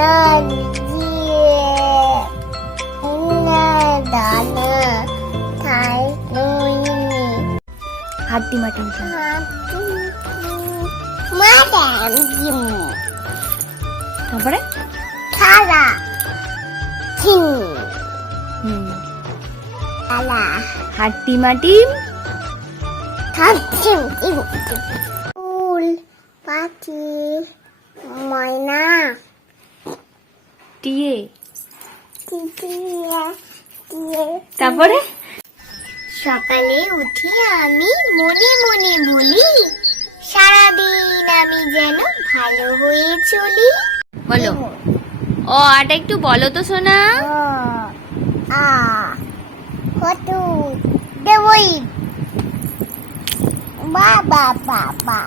ময়না দিয়ে না দানা তাই নইনি হাড্ডি মাটন কি মাদাম জিম তারপরে খালা খিন হুম। খালা খাচ্ছিম ফুল পাখি ময়না টিয়ে তারপরে? সকালে উঠে আমি মনে মনে বলি সারাদিন আমি যেন ভালো হয়ে চলি। বলো। ও আটা একটু বলো তো সোনা। আ কত দেবই। বা বা বা বা।